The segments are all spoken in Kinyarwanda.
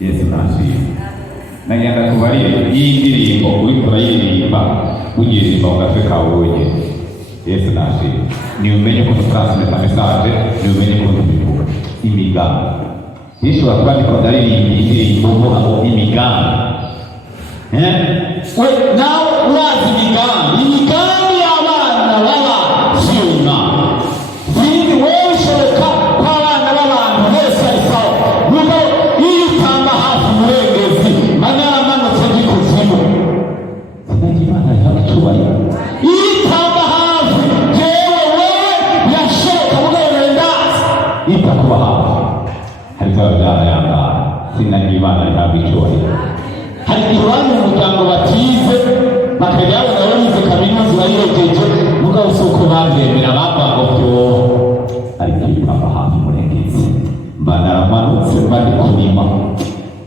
Yesu nashimwe. Nagenda kubarira iyi ndirimbo uriko urayiririmba ugiririmba mu gatwe kawe wenyine. Yesu nashimwe. Ni umenye ko transmeta message, ni umenye ko tubivuga imigambi. Yesu akwandika ndaririmba indirimbo uvuga ngo imigambi. We nawe urazi imigambi y'abana baba siyuna. Sinzi wewe ushoboka ko abana b'abantu bose ari sawa. Nuko iyo utamba hafi umurengezi manaramanutse gikuzimu. Sinzi Imana yabacubaye. Iyo utamba hafi jewe wewe yashoboka mugabo ndazi. Itakuba hafi. Hariko yanga sinzi Imana yabicubaye. Hari iwanyu mu muryango batize bakajya babona barize kaminuza bayiregeje mugabo uko bavyemera bavuga ngo ariko ipapa hafi murengezi banaramanutse bari kurima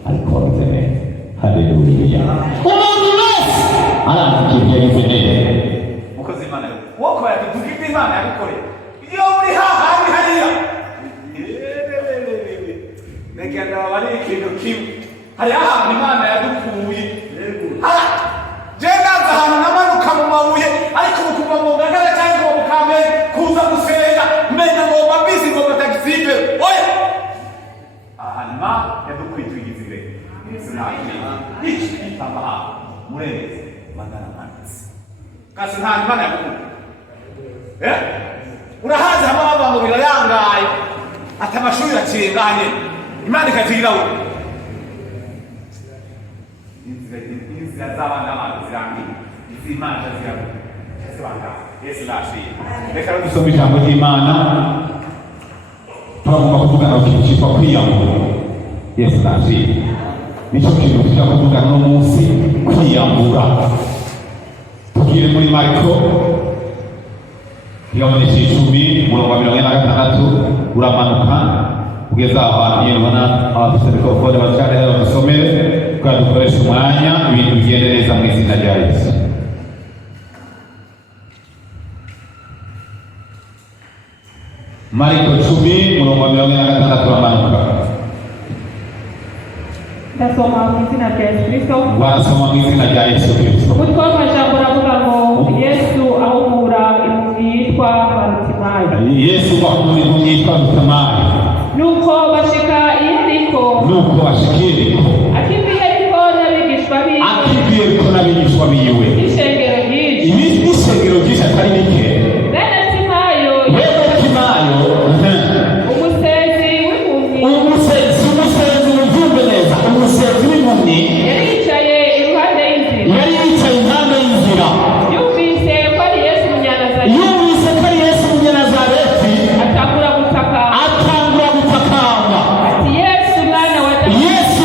ariko bameze neza. Haleluya. Umuntu wese arazi ikintu yagize neza. Mukozi Imana woko yatuvuga Imana yabikoreye iyo muri hahandi hariya negenda bari ikintu kimwe. Hari ahantu Imana yadukuye. Jenda ahantu namanuka mu mabuye ariko kuva mu ngagara cyangwa mu kamere kuza gusenga menya ngo babisi ngo batagizibe. Oya. Ahantu Imana yadukuye twigizire. Iki itamba murengeze bandana manzi. Kasi nta Imana yadukuye. Urahaza haba ngo birayangaye. Atamashuri yakinganye. Imana ikagira we. Zazabana amazirangi izimana zirabanga Yesu nashimwe. Reka dusome ijambo ry'Imana turagomba kuvugana ku kintu cyitwa kwiyambura. Yesu nashimwe. Nicyo kintu tushaka kuvugana uno munsi, kwiyambura. Tugire muri Mariko Yohani 10:46 uramanuka kugeza ahantu yibona abafite mikrofone bacare basomere kwa dukoresha umwanya ibintu bigende neza mu izina rya Yesu. Mariko 10:46 uramanuka. Ndasoma mu izina rya Yesu Kristo. Warasoma mu izina rya Yesu Kristo. Umutwe w'amajambo uravuga ngo Yesu ahumura impumyi yitwa Barutimayo. Yesu ahumura impumyi yitwa Barutimayo. Nuko bashika i Yeriko. Akiviye Yeriko n'abigishwa biwe. Ishengero ryinshi atari rike. Bene Timayo. Umusenzi w'impumyi. Wumve neza. Umusenzi w'impumyi. Yari yicaye impande y'inzira. Yumvise ko ari Yesu Umunyanazareti. Atangura gutakamba. Ati Yesu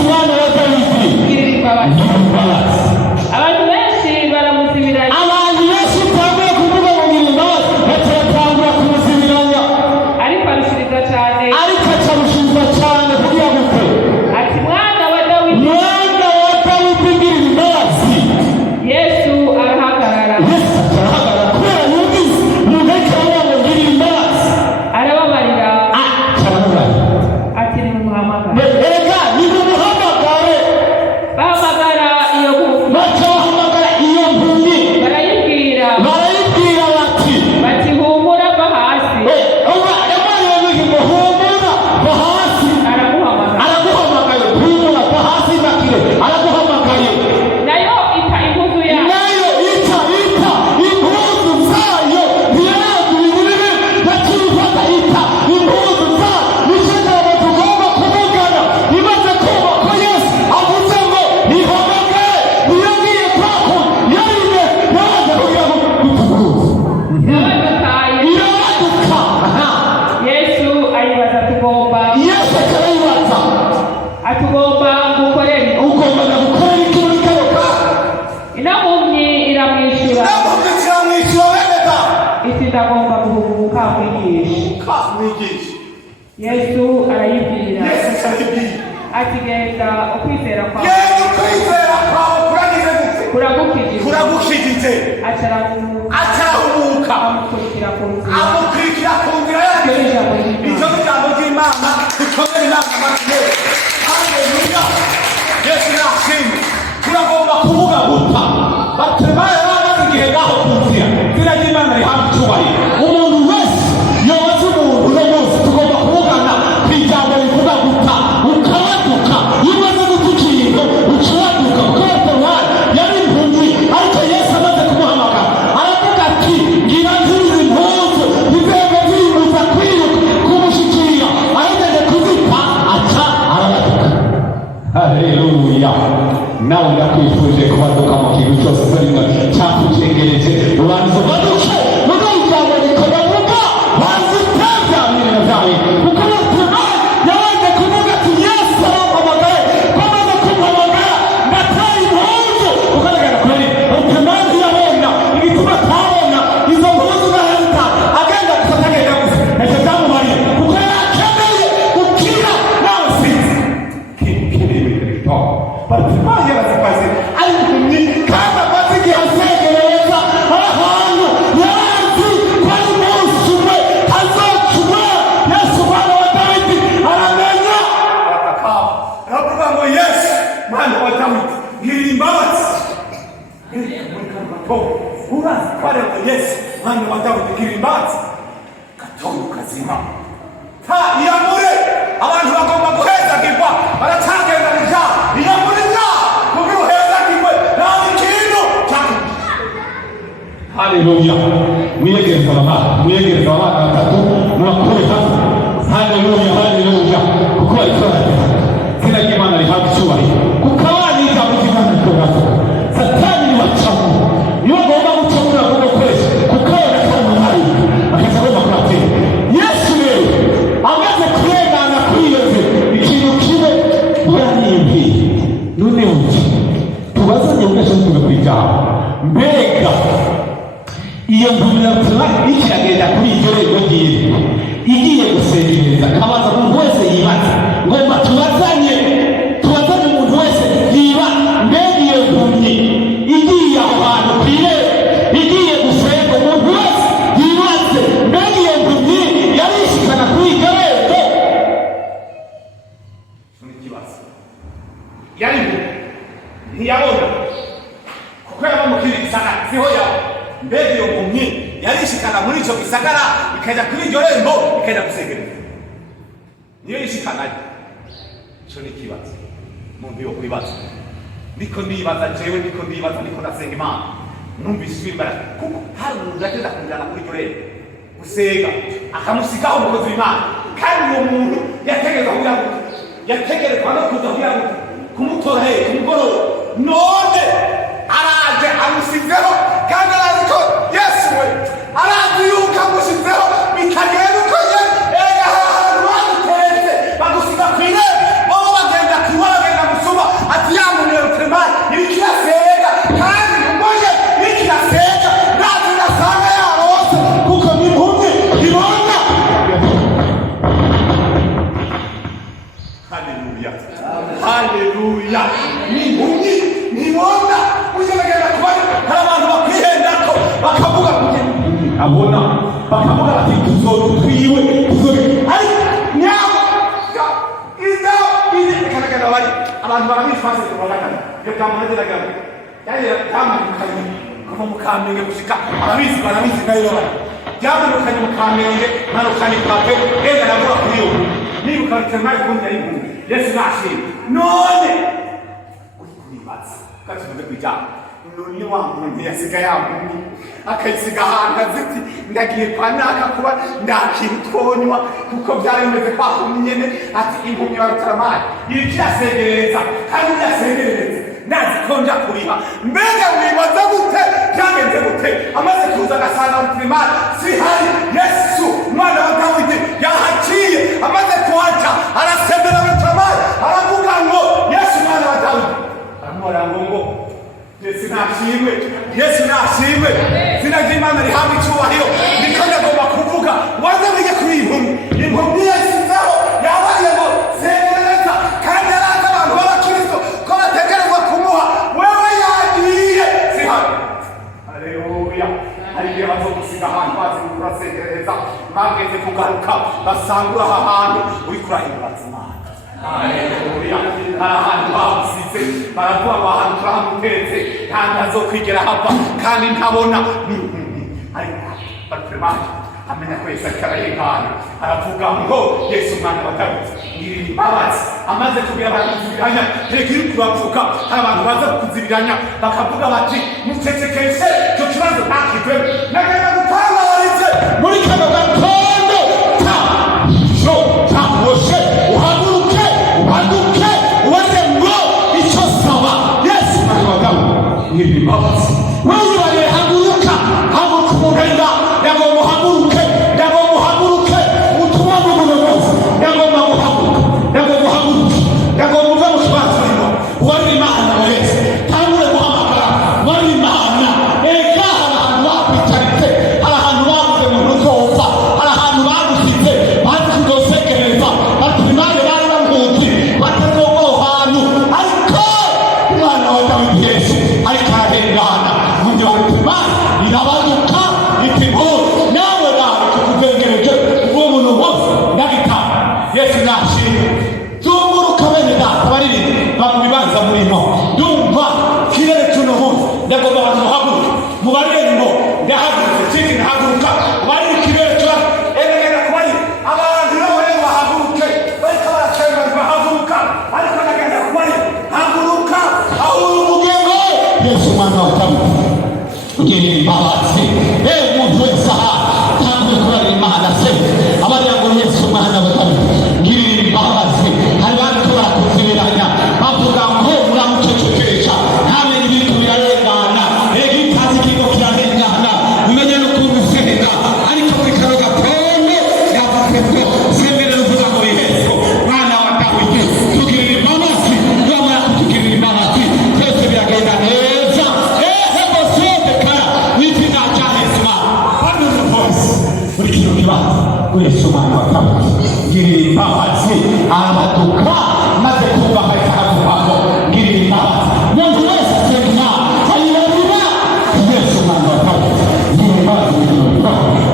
mwana wa Dawidi. Girira imbabazi. Abantu benshi baramuzibiranya. Utambuye kuvuga ngo girira imbabazi batangura kumuzibiranya. Ariko arushiriza cyane. Kugira gute? Ati mwana wa Dawidi. Girira imbabazi. Yesu arahagarara. Kubera yumvise umuntu ariko aravuga ngo girira imbabazi. Arababarira. Ati nimumuhamagare. Bahamagara iyo mpumyi. Barayibwira bati humura va hasi. Araguhamagaye. Nayo ita impuzu yayo. Yesu ayibaza tugomba gukorera. Inampumyi iramwishyura. Iti ndagomba guhubuka mwigisha. Yesu arayibwira. Ati genda ukwizera kwawe kuragukijije. Acaramuka amukurikira ku nzira. Icyo ni ijambo ry'Imana. Dukomere inama. haleluya. Nawe ndakwifuje kubaduka mu kintu cyose urimo cyakujengereje ubanza ubaduke muga ijambo rikobavuga banza utabyamira byawe kuko batuma yabanze kuvuga ati yesu arampamagaye kwamaze kumpamagara ndataye impuzu ugaragara kuri utumazi yabona igituma atabona izo mpuzu zahita agenda gusa atagenda gusa ntacyo byamumariye kuko yari akeneye gukira nawe sinzi Bartimayo yarazipaze ariko ni kandi amaze igihe asegereza ahantu yazi ko ari umunsi umwe azacuma Yesu mwana wa Dawidi aramenya aravuga ngo Yesu mwana wa Dawidi ngirira imbabazi urazi ko ari Yesu mwana wa Dawidi ngirira imbabazi gatondo kazima ta iyamure abantu bagomba guhezagirwa baracyagendanija iyamurira kugira uhezagirwe nawe ikintu haleluya. Mwiyegereza abana batatu murakure hasi. Haleluya kuko baritoranya izina ry'Imana rihabwa icyubahiro kuko abana ijambo ry'Imana rikorera satani nibacamu niyo agomba gucamura agomba gukoresha kuko abona ko ari umuhari akaza agomba kuratera Yesu rero amaze kurengana kuri iyo nzira ikintu kibe yariyumviye none uti tubazanye mwese tuve ku ijambo mbega iyo mboneratura ikiragenda kuri iryo rego ryiwe igiye gusengereza akabaza umuntu wese yibaza ngomba tubazanye umuntu wese yiba mbega iyo mpumyi igiye aho hantu ku irembo igiye gusenga umuntu wese yibaze mbega iyo mpumyi yarishikana kuri iryo rego n'ikibazo yari ntiyabona kuko yaba mukiri gisagara siho yawe mbega iyo mpumyi yarishikana muri icyo gisagara ikajya kuri iryo rembo ikajya gusengereza niyo yishikanayo icyo ni ikibazo umuntu yo kwibaza niko ndibaza niko ndasenga Imana numvise imbaraga kuko hari umuntu yagenda kujyana kuri iryo rembo gusenga akamusigaho umukozi w'Imana kandi uwo muntu yategerezwa no kuza kumutora ku mugoroba none araje amusizeho kandi arazi ko Yesu we arazi yuko amusizeho bitagenda uko ega ahantu baguteretse bagusiga ku irembo bobo bagenda bagenda gusoma ati yamuniye rutemari iriko irasenga kandi umboye iriko irasenga ntazi nasanga yarose kuko n'impumyi ibona. Haleluya n'impumyi ntibona ugerageza kubona hari abantu bakwihendako bakavuga abona bakavuga bati tuzotwiwe ariko nyabo ikanagana bari abantu barabifase kubagana iyo kamuhageragana yamanukanye kuva mu Kamenge gushika barabizi nayo byamanukanye mu Kamenge manukanye kwape ega nabura kuri yo nibuka rutemari kundi ari impunzi Yesu nashimye none kuribaza katuvuze kwijambo none wa muntu yasigaye ampumyi akayisiga ahantu aziti ndagiye kwa naka kuba ndakintu twonywa kuko byari bimeze kwa kumwe nyene ati impumyi barutamari iriko irasegereza kandi irasegereza ndazi ko nja kuriha mbega wibaza gute byagenze gute amaze kuza agasanga rutemari sihari Yesu mwana wa Dawidi yahaciye amaze kuhaca arasembera rutemari aravuga ngo Yesu mwana wa Dawidi aramubwira ngo Yesu nashimwe zina ry'Imana rihabwa icyubahiro niko ndagomba kuvuga waze wige kuri impumyi yasizeho yabariye ngo sengereza kandi arazi abantu b'abakristo ko bategerezwa kumuha wewe yagiye sihari. Haleluya hari igihe bazogusiga ahantu bazi kurasengereza bageze kugaruka basangura aha hantu uri kurahimbaza Imana. Haleluya hari ahantu bamusize baravuga ngo ahantu turahamutetse kandi azokwigera hava kandi ntabona ariko Bartimayo amenya ko Yesu ariko arahimana aravuga ngo Yesu mwana wa Dawidi ngirira imbabazi amaze kubwira barakuzibiranya reka iri kurapfuka hari abantu baza kukuzibiranya bakavuga bati mucecekeshe icyo kibazo ntakivemo nagenda gutangarize muri kano gatondo cyakoshe uhaguruke ubaze ngo Yesu nashimwe. Zunguruka bene data baririmbyi bantu bibanza murimo ndumva kirere tuno munsi ndagomba abantu muhaguruke mubarire ngo ndahagurutse ciki ndahaguruka barire kirere tuba egera kubari abantu bose bahaguruke bariko barasenga bahaguruka ariko nagenda kubari haguruka aho umugengo Yesu mwana wa Dawidi ugirira imbabazi umuntu wese aha tanguye kurarira Imana se abariya ngo Yesu mwana wa Dawidi ngirira imbabazi hari bariko barakuzibiranya bavuga ngo muramucecekesha ntamenye ibiriko birarengana igitazi kiriko kirarengana umenye n'ukuntu usenga ariko muri kano gatondo yavuze ngo semerera uvuga ngo Yesu mwana wa Dawidi tugirira imbabazi wamara kutugirira imbabazi twese biragenda neza hebo sote kara n'izina rya Yesu bano bose muri kino kibanza Yesu mwana wa Dawidi ngirira imbabazi arabaduka maze kumva kahita havugaho ngirira imbabazi umuntu wese asenga ayirabira Yesu mwana wa Dawidi ngirira imbabazi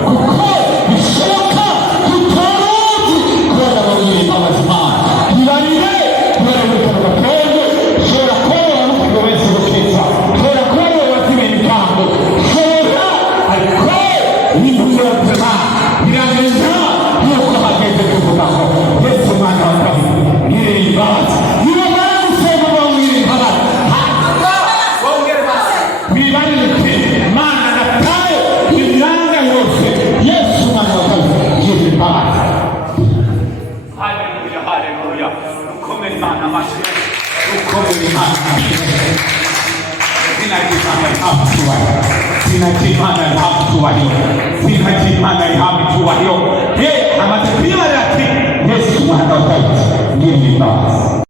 kuko bishoboka tutaruzi kubera ngo ngirira imbabazi Imana ntibarire kubera muri kano gatondo ushobora kubona n'ukuntu wese gukiza ushobora kubona wazimenya ikango ushobora ariko ibintu byose biragenda nk'uko hageze kuvugaho Yesu mwana wa Dawidi ngirira imbabazi niba mara gusenga bamwira imbabazi bongere basi bibarike Mana nataye imyanya yose Yesu mwana wa Dawidi ngirira imbabazi. haleluya haleluya ukomere Imana amashyi Ukomere Imana izina ry'Imana rihabwe icyubahiro, izina ry'Imana rihabwe icyubahiro, izina ry'Imana rihabwe icyubahiro. Amaze kwibarira ati Yesu mwana wa Dawidi ngirira imbabazi.